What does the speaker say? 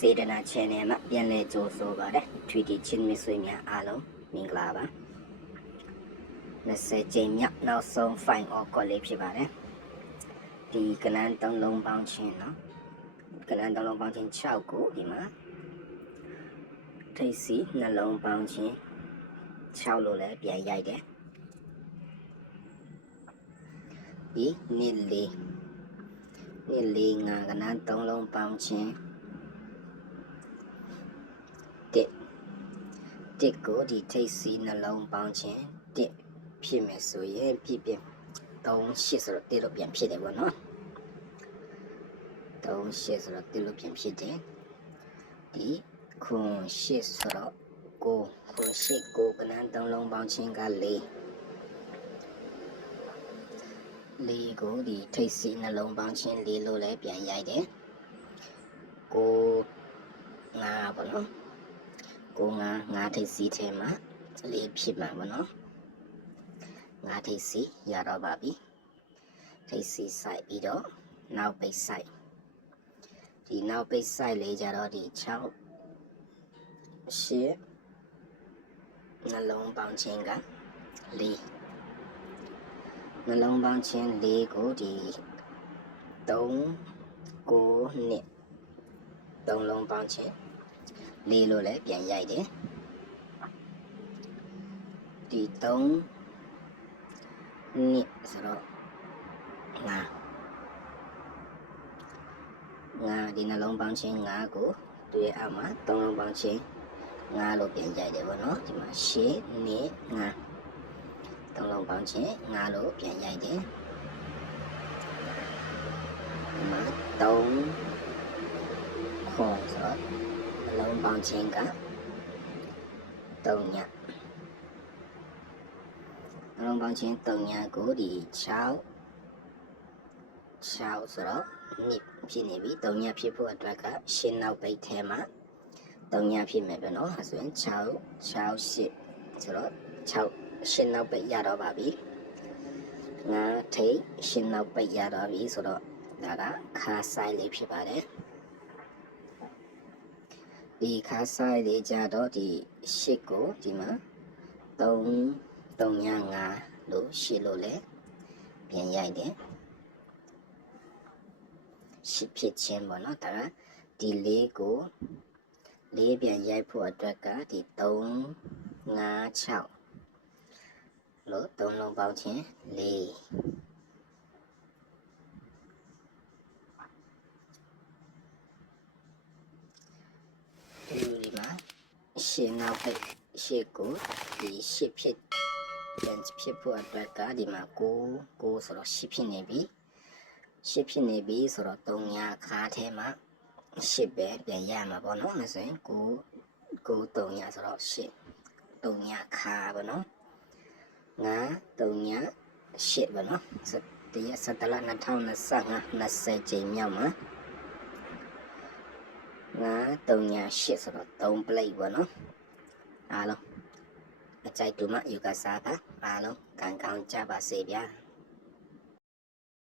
စေတနာ channel မှာပြန်လည်ကြိုဆိုပါရစေထွေတီချင်းမဆွေများအားလုံးမင်္ဂလာပါ20ကြိမ်မြောက်နောက်ဆုံး fine or call လေးဖြစ်ပါတယ်ဒီကလန်သုံးလုံးပေါင်းချင်းเนาะကလန်သုံးလုံးပေါင်းချင်း6ကိုဒီမှာထိပ်စီနှလုံးပေါင်းချင်း6လို့လည်းပြန်ရိုက်တယ်ဒီနှစ်လေးနှစ်လေးငါကနန်းသုံးလုံးပေါင်းချင်း တစ်တစ်ကိုဒီထိပ်စီနှလုံးပေါင်းချင်းတစ်ဖြစ်မယ်ဆိုရင်ပြပြ3ရှစ်ဆိုတော့တစ်လို့ပြန်ဖြစ်တယ်ပေါ့နော်3ရှစ်ဆိုတော့တစ်လို့ပြန်ဖြစ်တယ်ဒီခွန်ရှစ်ဆိုတော့ကိုခွန်ရှစ်ကိုကနန်းသုံးလုံးပေါင်းချင်းက4လေးကိုဒီထိပ်စီနှလုံးပေါင်းချင်းလေးလို့လည်းပြန်ရိုက်တယ်ကိုငါပေါ့နော် ကိုငါငါထိပ်စီထဲမှာလေးဖြစ်မှာပေါ့နော်ငါထိပ်စီရတော့ပါပြီထိပ်စီဆိုင်ပြီးတော့နောက်ပိတ်ဆိုင်ဒီနောက်ပိတ်ဆိုင်လေးကြတော့ဒီ6 8နှလုံးပေါင်းချင်းက4နှလုံးပေါင်းချင်း၄ကိုဒီ3 9နှစ်သုံးလုံးပေါင်းချင်း ၄လို့လည်းပြန်ရိုက်တယ်ဒီ3နှစ်ဆိုတော့ငါငါဒီနှလုံးပေါင်းချင်း၅ကိုတွေ့အောက်မှာသုံးလုံးပေါင်းချင်း၅လို့ပြန်ရိုက်တယ်ဗောနော်ဒီမှာ၈နှစ်၅သုံးလုံးပေါင်းချင်း၅လို့ပြန်ရိုက်တယ်ဒီမှာ3ခွန်ဆိုတော့နှ လုံးပေါင်းချင်းက3ညနှလုံးပေါင်းချင်း3ညကိုဒီ6 6ဆိုတော့နှစ်ဖြစ်နေပြီ3ညဖြစ်ဖို့အတွက်ကရှင်းနောက်ပိတ်ထဲမှာ3ညဖြစ်မယ်ပဲเนาะအဲဆိုရင်6 6 8ဆိုတော့6ရှင်းနောက်ပိတ်ရတော့ပါပြီငါထိတ်ရှင်းနောက်ပိတ်ရတော့ပြီဆိုတော့ဒါကခါဆိုင်လေးဖြစ်ပါတယ် ဒီခါဆိုင်တွေကြတော့ဒီ8ကိုဒီမှာ3 305လို့ရှိလို့လဲပြင်ရိုက်တယ်ရှိဖြစ်ခြင်းပေါ့နော်ဒါကဒီ၄ကို၄ပြန်ရိုက်ဖို့အတွက်ကဒီ3 5 6လို့3လုံးပေါင်းခြင်း4 ရှင်းနောက်ပိတ်ရှေ့ကိုဒီရှစ်ဖြစ်ပြန်ဖြစ်ဖို့အတွက်ကဒီမှာ9 9ဆိုတော့ရှစ်ဖြစ်နေပြီရှစ်ဖြစ်နေပြီဆိုတော့300ခါထဲမှာရှစ်ပဲပြန်ရမှာပေါ့နော်မဆိုရင်9 9 300ဆိုတော့ရှစ်300ခါပေါ့နော်ငါ300ရှစ်ပေါ့နော်စတရစတလ2025 20ကြိမ်မြောက်မှာ ငါ300ရှစ်ဆိုတော့3 plate ပေါ့နော်အားလုံးအကြိုက်တူမယူကစားပါအားလုံးကံကောင်းကြပါစေဗျာ